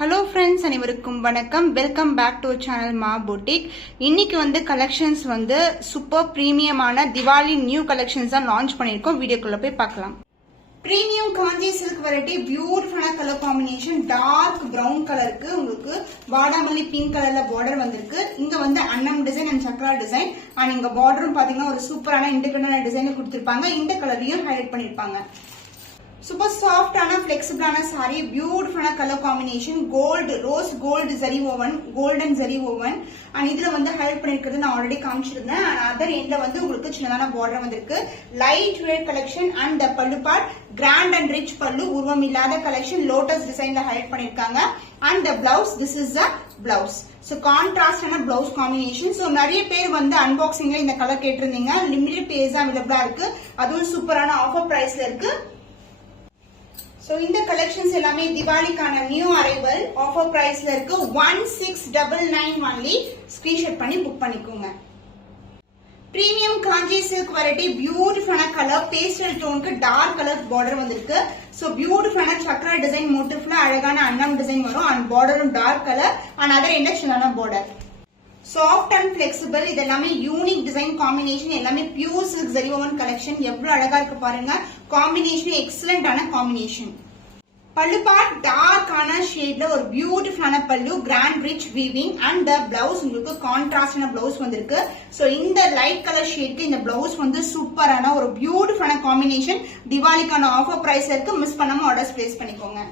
Hello friends, அனைவருக்கும் வணக்கம். Welcome back to channel மா பொட்டிக். இன்னைக்கு வந்து கலெக்ஷன்ஸ் வந்து சூப்பர் பிரீமியமான திவாலி நியூ கலெக்ஷன்ஸ் தான் லான்ச் பண்ணியிருக்கோம். வீடியோக்குள்ள போய் பார்க்கலாம். பிரீமியம் காஞ்சி சில்க் வெரைட்டி, பியூட்டிஃபுல்லான கலர் காம்பினேஷன், டார்க் பிரவுன் கலருக்கு உங்களுக்கு வாடாமல்லி பிங்க் கலர்ல பார்டர் வந்திருக்கு. இங்க வந்து அன்னம் design and Chakra design and இங்க பார்டரும் பாத்தீங்கன்னா ஒரு சூப்பரான இண்டிபெண்டன்ட் டிசைன் கொடுத்திருப்பாங்க. இந்த கலரையும் ஹைலைட் பண்ணிருப்பாங்க. சூப்பர் சாஃப்டான பிளெக்சிபிளான சாரி, பியூட்டிஃபுல்லான colour combination, gold rose gold zari woven, golden zari woven and இதுல வந்து ஹைலைட் பண்ணிருக்கிறது நான் ஆல்ரெடி காமிச்சிருந்தேன். அண்ட் அதர் எண்ட்ல வந்து உங்களுக்கு சின்னதான பார்டர் வந்திருக்கு. Light weight collection and pallu part grand and rich pallu, உருவம் இல்லாத கலெக்ஷன், லோட்டஸ் டிசைன்ல ஹைலைட் பண்ணிருக்காங்க. And the blouse, this is the blouse. So கான்ட்ராஸ்டான பிளவுஸ் காம்பினேஷன். சோ நிறைய பேர் வந்து அன்பாக்சிங்ல இந்த கலர் கேட்டிருந்தீங்க. லிமிடெட் பேஸ் அவைலபிளா இருக்கு. அதுவும் சூப்பரான ஆஃபர் பிரைஸ்ல இருக்கு. சோ இந்த கலெக்ஷன்ஸ் எல்லாமே திவாலிக்கான நியூ அரைவல் ஆஃபர் பிரைஸ்ல இருக்கு. 1699 ஒன்லி. ஸ்கிரீன்ஷாட் பண்ணி புக் பண்ணிக்கோங்க. பிரீமியம் காஞ்சி சில்க் வெரைட்டி, பியூட்டிஃபுல்லான கலர், பேஸ்டல் டோனுக்கு டார்க் கலர் பார்டர் வந்திருக்கு. சோ பியூட்டிஃபுல்லான சக்ரா டிசைன் மோட்டிவ்ல அழகான அன்னம் டிசைன் வரும். அண்ட் பார்டரும் டார்க் கலர் அண்ட் அதர் இண்டக்ஷனான பார்டர். சாஃப்ட் அண்ட் பிளெக்சிபிள், இது எல்லாமே யூனிக் டிசைன் காம்பினேஷன், எல்லாமே pure silk zari woven collection. எவ்வளவு அழகா இருக்கு பாருங்க. காம்பினேஷன் எக்ஸலண்டான காம்பினேஷன். பல்லு பார்ட் டார்க்கான ஷேட்ல ஒரு பியூட்டிஃபுல்லான pallu, grand rich weaving and the blouse உங்களுக்கு கான்ட்ராஸ்டான பிளவுஸ் வந்திருக்கு. சோ இந்த லைட் கலர் ஷேட்க்கு இந்த பிளவுஸ் வந்து சூப்பரான ஒரு பியூட்டிஃபுல்லான காம்பினேஷன். திவாலிக்கான ஆஃபர் பிரைஸ் இருக்கு. மிஸ் பண்ணாம ஆர்டர்ஸ் பிளேஸ் பண்ணிக்கோங்க.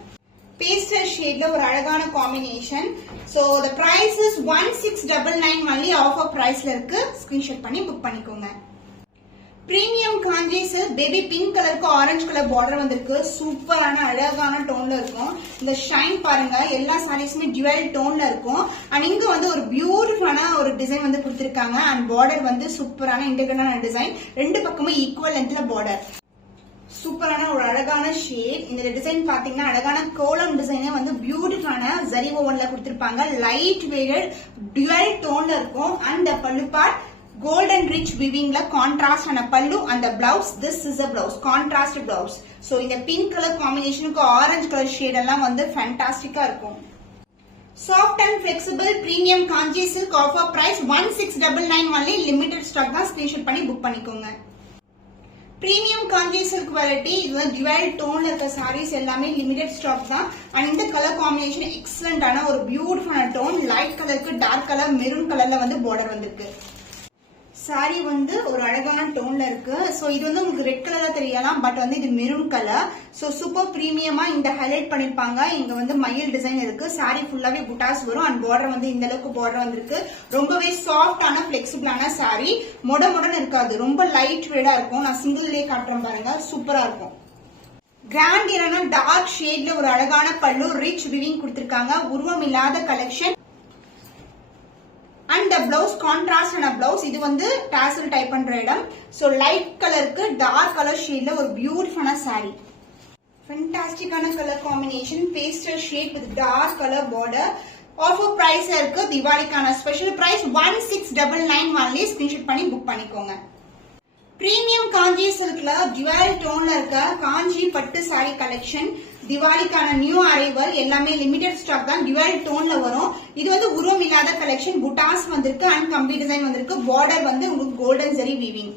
பேஸ்டல் ஷேட்ல ஒரு அழகான combination. So the price is 1699 only. Offer பிரைஸ்ல இருக்கு. ஸ்கிரீன்ஷாட் பண்ணி புக் பண்ணிக்கோங்க. Premium Kanchi silk baby pink கலருக்கு ஆரஞ்சு கலர் பார்டர் வந்திருக்கு. சூப்பரான அழகான டோன்ல இருக்கும். இந்த ஷைன் பாருங்க, எல்லா சாரீஸுமே டுவல் டோன்ல இருக்கும். அண்ட் இங்க வந்து ஒரு பியூட்டிஃபுல்லான ஒரு டிசைன் வந்து கொடுத்திருக்காங்க. அண்ட் பார்டர் வந்து சூப்பரான இன்டெகிரேட்டான டிசைன். ரெண்டு பக்கமும் ஈக்குவல் லென்த்ல பார்டர். சூப்பரான ஒரு அழகான ஷேட். இந்த டிசைன் பாத்தீங்கன்னா அழகான கோலம் டிசைனே வந்து பியூட்டிஃபுல்லான ஜரி ஓவன்ல கொடுத்திருப்பாங்க. லைட் வெயிட்டட் டுவல் டோன்ல இருக்கும். And pallu part golden rich விவிங்ல கான்ட்ராஸ்ட் ஆன பல்லு. அந்த blouse, this is a blouse, contrast blouse. So இந்த பிங்க் கலர் காம்பினேஷனுக்கு ஆரஞ்சு கலர் ஷேட் எல்லாம் வந்து ஃபேண்டாஸ்டிக்கா இருக்கும். Soft and flexible premium Kanchi silk offer price 1699 only. Limited stock தான். ஸ்கிரீன்ஷாட் பண்ணி புக் பண்ணிக்கோங்க. பிரீமியம் காஞ்சி சில்க் வெரைட்டி, இது டுவல் டோன்ல இருக்க சாரீஸ் எல்லாமே லிமிடெட் ஸ்டாக் தான். அண்ட் இந்த கலர் காம்பினேஷன் எக்ஸலண்டான ஒரு பியூட்டிஃபுல்லான டோன். லைட் கலருக்கு டார்க் கலர் மெரூன் கலர்ல வந்து பார்டர் வந்திருக்கு. சாரி வந்து ஒரு அழகான டோன்ல இருக்கு. சோ இது வந்து உங்களுக்கு ரெட் கலர்ல தெரியலாம், பட் வந்து இது மெரூன் கலர். சோ சூப்பர் பிரீமியமா இந்த ஹைலைட் பண்ணிருப்பாங்க. இங்க வந்து மயில் டிசைன் இருக்கு. சாரி ஃபுல்லாவே புட்டாஸ் வரும். அண்ட் பார்டர் வந்து இந்த அளவுக்கு பார்டர் வந்திருக்கு. ரொம்பவே சாஃப்டான பிளெக்சிபிளான சாரி. மொடன்னு இருக்காது, ரொம்ப லைட் வெயிட்டா இருக்கும். நான் சிங்கிள்லயே காட்டுறேன் பாருங்க, சூப்பரா இருக்கும். கிராண்டியரான டார்க் ஷேட்ல ஒரு அழகான பல்லு, ரிச் விவிங் கொடுத்திருக்காங்க. உருவம் இல்லாத கலெக்ஷன். அண்ட் பிளவுஸ் கான்ட்ராஸ்ட் ஆன பிளவுஸ். இது வந்து டாசல் டைப் பண்ற இடம். சோ லைட் கலருக்கு டார்க் கலர் ஷேட்ல ஒரு பியூட்டிஃபுல்லான சாரி. ஃபேண்டாஸ்டிக்கான colour combination, pastel shade with dark colour border. Offer price இருக்கு. திவாலிக்கான ஸ்பெஷல் பிரைஸ் 1699 ஒன்லி. ஸ்கிரீன்ஷாட் பண்ணி புக் பண்ணிக்கோங்க. பிரீமியம் காஞ்சி சில்க்ல டுவல் டோன்ல இருக்க காஞ்சி பட்டு சாரி கலெக்ஷன். திவாலிக்கான நியூ அரைவல், எல்லாமே லிமிடெட் ஸ்டாக் தான். டுவல் டோன்ல வரும். இது வந்து உருவம் இல்லாத கலெக்ஷன். புட்டாஸ் வந்திருக்கு அண்ட் கம்பி டிசைன் வந்திருக்கு. பார்டர் வந்து உங்களுக்கு கோல்டன் ஜரி வீவிங்.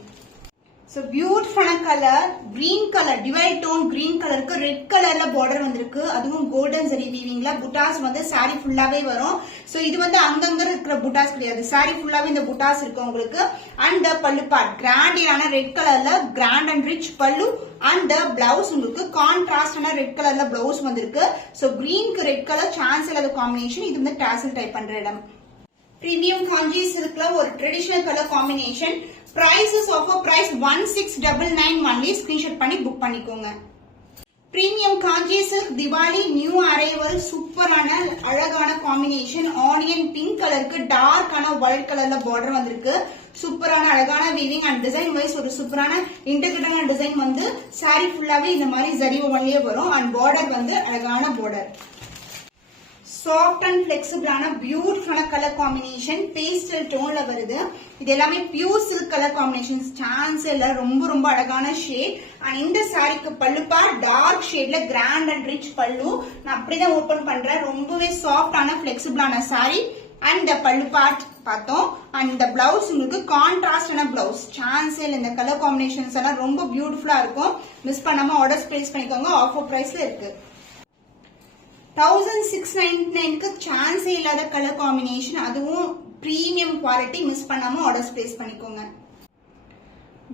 சோ பியூட்டிஃபுல்லான colour, green colour, dual tone green கலருக்கு ரெட் கலர்ல பார்டர் வந்திருக்கு. அதுவும் கோல்டன் ஜரி வீவிங்ல. புட்டாஸ் வந்து சாரி ஃபுல்லாவே வரும். சோ இது வந்து அங்கங்க இருக்கிற புட்டாஸ் கிடையாது, சாரி ஃபுல்லாவே இந்த புட்டாஸ் இருக்கு உங்களுக்கு. அண்ட் பல்லு பார்ட் கிராண்டியான ரெட் கலர்ல கிராண்ட் அண்ட் ரிச் பல்லு. அண்ட் பிளவுஸ் உங்களுக்கு கான்ட்ராஸ்டான ரெட் கலர்ல பிளவுஸ் வந்திருக்கு. சோ கிரீனுக்கு ரெட் கலர் சான்ஸ் இல்லாத காம்பினேஷன். இது வந்து டாசல் டைப் பண்ற இடம். பிரீமியம் காஞ்சி சில்க்ல ஒரு traditional colour combination. Price offer price 1699 only. Screenshot பண்ணி புக் பண்ணிக்கோங்க. Premium Kanchi silk Diwali new arrival, சூப்பரான அழகான காம்பினேஷன். ஆனியன் பிங்க் கலருக்கு டார்க்கான ஒயிட் கலர்ல பார்டர் வந்திருக்கு. சூப்பரான அழகான வீவிங் அண்ட் டிசைன் வைஸ் ஒரு சூப்பரான இன்டெகிரேட்டான டிசைன் வந்து சாரி ஃபுல்லாவே இந்த மாதிரி ஜரி ஓவன்லயே வரும். அண்ட் பார்டர் வந்து அழகான பார்டர். சாஃப்ட் அண்ட் பிளெக்சிபிளான பியூட்டிஃபுல்லான கலர் காம்பினேஷன் பேஸ்டல் டோன்ல வருது. இது எல்லாமே pure silk colour combination, chance இல்ல, ரொம்ப ரொம்ப அழகான ஷேட். அண்ட் இந்த சாரிக்கு பல்லுப்பா டார்க் ஷேட்ல கிராண்ட் அண்ட் ரிச் பல்லு. நான் அப்படிதான் ஓபன் பண்றேன். ரொம்பவே சாஃப்டான பிளெக்சிபிளான சாரி. அண்ட் இந்த பல்லு பார்ட் பார்த்தோம். அண்ட் இந்த பிளவுஸ் உங்களுக்கு கான்ட்ராஸ்டான பிளவுஸ், சான்ஸ் இல்ல. இந்த கலர் காம்பினேஷன்ஸ் எல்லாம் ரொம்ப பியூட்டிஃபுல்லா இருக்கும். மிஸ் பண்ணாம ஆர்டர்ஸ் பிளேஸ் பண்ணிக்கோங்க. ஆஃபர் பிரைஸ்ல இருக்கு. 1699க்கு சான்ஸே இல்லாத கலர் காம்பினேஷன், அதுவும் பிரீமியம் குவாலிட்டி. மிஸ் பண்ணாம ஆர்டர்ஸ் பிளேஸ் பண்ணிக்கோங்க.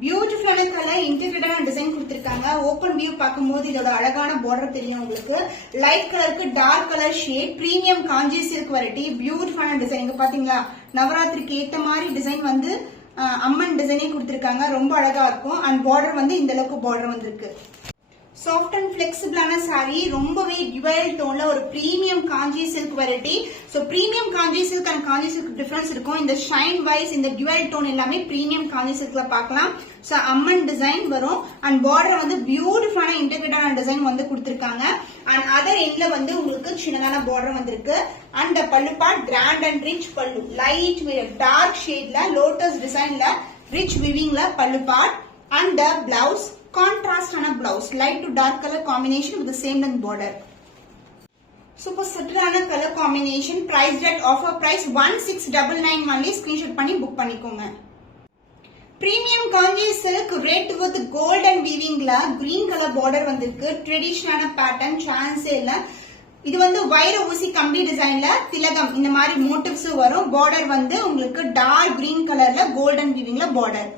பியூட்டிஃபுல்லான கலர், இன்டெகிரேட்டடான டிசைன் கொடுத்திருக்காங்க. ஓபன் வியூ பார்க்கும்போது இதோட அழகான பார்டர் தெரியும் உங்களுக்கு. லைட் கலருக்கு dark colour shade, premium Kanchi silk variety, பியூட்டிஃபுல்லான டிசைன். இங்க பாத்தீங்களா, நவராத்திரிக்கு ஏத்த மாதிரி டிசைன் வந்து அம்மன் டிசைனே கொடுத்திருக்காங்க. ரொம்ப அழகா இருக்கும். அண்ட் பார்டர் வந்து இந்த அளவுக்கு பார்டர் வந்திருக்கு. சாஃப்ட் அண்ட் பிளெக்சிபிளான சாரி, ரொம்பவே டுவல் டோன்ல ஒரு premium Kanchi silk variety. So premium Kanchi silk and Kanchi silk difference இருக்கும். இந்த ஷைன் வைஸ் இந்த டுவல் டோன் எல்லாமே பிரீமியம் காஞ்சி சில்க்ல பார்க்கலாம். சோ அம்மன் டிசைன் வரும். அண்ட் பார்டர் வந்து பியூட்டிஃபுல்லான இன்டெகிரேட்டான டிசைன் வந்து கொடுத்திருக்காங்க. அண்ட் அதர் எண்ட்ல வந்து உங்களுக்கு சின்னதான பார்டர் வந்திருக்கு. And pallu part grand and rich pallu, light dark ஷேட்ல லோட்டஸ் டிசைன்ல ரிச் விவிங்ல பல்லு பார்ட். அண்ட் பிளவுஸ் கான்ட்ராஸ்டான blouse, light to dark colour combination with same length border. Super சட்டிலான colour combination. Price rate offer price 1699 only. Screenshot பண்ணி book பண்ணிக்கோங்க. Premium Kanchi silk red with golden வீவிங்ல green colour border வந்திருக்கு. ட்ரெடிஷனலான pattern, சான்ஸே இல்ல. இது வந்து வைர ஊசி கம்பி டிசைன்ல திலகம் இந்த மாதிரி மோட்டிவ்ஸ் வரும். பார்டர் வந்து உங்களுக்கு டார்க் கிரீன் கலர்ல கோல்டன் வீவிங்ல பார்டர்.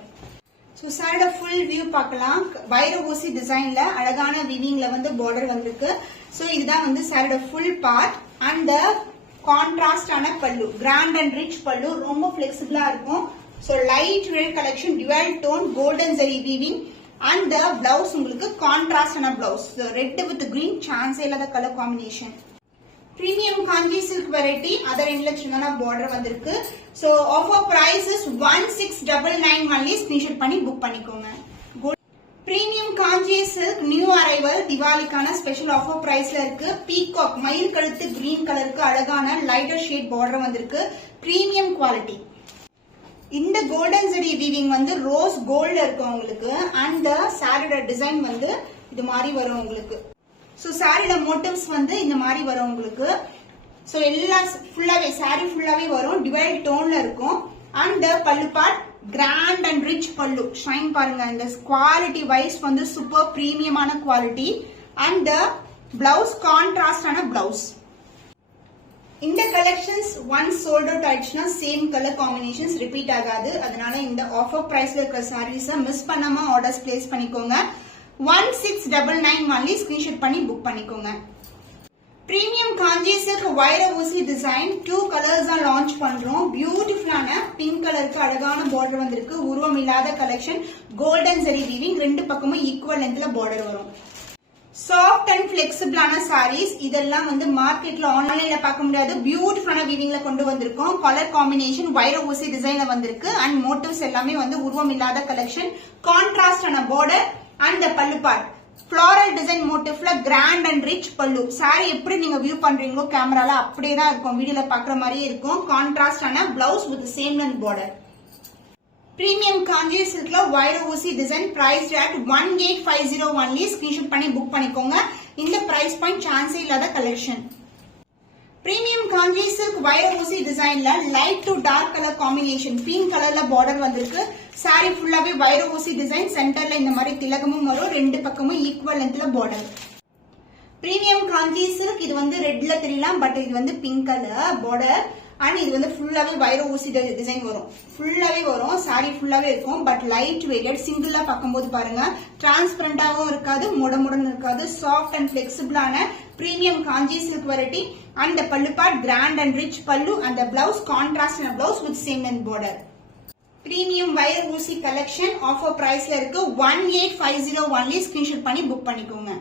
சோ சாரியோட ஃபுல் வியூ பார்க்கலாம். வைர ஊசி டிசைன்ல அழகான வீவிங்ல வந்து பார்டர் வந்திருக்கு. சோ இதுதான் வந்து சாரியோட ஃபுல் பார்ட். அண்ட் கான்ட்ராஸ்டான பல்லு, கிராண்ட் அண்ட் ரிச் பல்லு, ரொம்ப பிளெக்சிபிளா இருக்கும். So light weight collection, dual tone golden zari weaving. And blouse உங்களுக்கு கான்ட்ராஸ்டான blouse, red with green, chance இல்லாத colour combination. Premium Kanchi silk variety, other எண்ட்ல சின்னதா பார்டர் வந்திருக்கு. So offer price is 1699 only. Screenshot பண்ணி புக் பண்ணிக்கோங்க. Premium Kanchi silk new arrival, திவாலிக்கான special offer பிரைஸ்ல இருக்கு. பீகாக் மயில் கழுத்து கிரீன் கலருக்கு அழகான லைட்டர் ஷேட் பார்டர் வந்திருக்கு. Premium quality. இந்த கோல்டன் ஜரி வீவிங் வந்து ரோஸ் கோல்ட்ல இருக்கும் உங்களுக்கு. அண்ட் சாரியோட டிசைன் வந்து இது மாதிரி வரும் உங்களுக்கு. சோ சாரியோட மோட்டிவ்ஸ் வந்து இந்த மாதிரி வரும் உங்களுக்கு. சோ எல்லாம் ஃபுல்லாவே சாரி ஃபுல்லாவே வரும், டுவல் டோன்ல இருக்கும். And pallu part grand and rich pallu, shine பாருங்க. இந்த குவாலிட்டி வைஸ் வந்து சூப்பர் பிரீமியமான குவாலிட்டி. அண்ட் பிளவுஸ் கான்ட்ராஸ்டான பிளவுஸ். இந்த கலெக்ஷன்ஸ் ஒன்ஸ் சோல்ட் அவுட் ஆயிடுச்சுன்னா சேம் கலர் காம்பினேஷன்ஸ் ரிப்பீட் ஆகாது. அதனால இந்த ஆஃபர் பிரைஸ்ல இருக்கிற சாரீஸை மிஸ் பண்ணாம ஆர்டர்ஸ் பிளேஸ் பண்ணிக்கோங்க. 1699 ஒன்லி. ஸ்கிரீன்ஷாட் பண்ணி புக் பண்ணிக்கோங்க. பிரீமியம் காஞ்சி சில்க் வைர ஊசி டிசைன் 2 கலர்ஸ் தான் லான்ச் பண்றோம். பியூட்டிஃபுல்லான பிங்க் கலருக்கு அழகான பார்டர் வந்திருக்கு. உருவம் இல்லாத கலெக்ஷன், கோல்டன் ஜரி வீவிங், ரெண்டு பக்கமும் ஈக்குவல் லென்த்ல பார்டர் வரும். சாஃப்ட் அண்ட் பிளெக்சிபிளான சாரீஸ், இதெல்லாம் வந்து மார்க்கெட்ல ஆன்லைன்ல பார்க்க முடியாது. பியூட்டிஃபுல்லான வீவிங்ல கொண்டு வந்திருக்கோம். கலர் காம்பினேஷன் வைர ஊசி டிசைன்ல வந்திருக்கு. அண்ட் மோட்டிவ்ஸ் எல்லாமே வந்து உருவம் இல்லாத கலெக்ஷன், கான்ட்ராஸ்டான border. And pallu part floral design மோட்டிவ்ல grand and rich pallu. Sari எப்படி நீங்க வியூ பண்றீங்களோ கேமரால அப்படியே தான் இருக்கும், வீடியோல பாக்குற மாதிரியே இருக்கும். கான்ட்ராஸ்டான blouse with same length border. Premium Kanchi சில்க்ல வைர ஊசி design. Price rate 1850 only. Screenshot பண்ணி புக் பண்ணிக்கோங்க. இந்த பிரைஸ் பாயிண்ட் சான்ஸே இல்லாத கலெக்ஷன். பிரீமியம் காஞ்சி சில்க் வைர ஊசி டிசைன்ல light to dark colour combination, pink கலர்ல பார்டர் வந்திருக்கு. சாரி ஃபுல்லாவே வைர ஊசி டிசைன், சென்டர்ல இந்த மாதிரி திலகமும் வரும், ரெண்டு பக்கமும் equal லென்த்ல border. Premium Kanchi silk, இது வந்து ரெட்ல தெரியலாம், பட் இது வந்து பிங்க் கலர் பார்டர். அண்ட் இது வந்து ஃபுல்லாவே வைர ஊசி டிசைன் வரும், ஃபுல்லாவே வரும். சாரி ஃபுல்லாவே இருக்கும், பட் லைட் வெயிட்டட். சிங்கிளா பார்க்கும்போது பாருங்க, டிரான்ஸ்பரண்டாவும் இருக்காது, முடமுடன் இருக்காது. சாஃப்ட் அண்ட் பிளெக்சிபிளான premium Kanchi silk variety. And pallu part grand and rich pallu. அந்த blouse contrast blouse with same length border. Premium வைர ஊசி கலெக்ஷன் ஆஃபர் பிரைஸ்ல இருக்கு. 1850 ஒன்லி. ஸ்கிரீன்ஷாட் பண்ணி புக் பண்ணிக்கோங்க.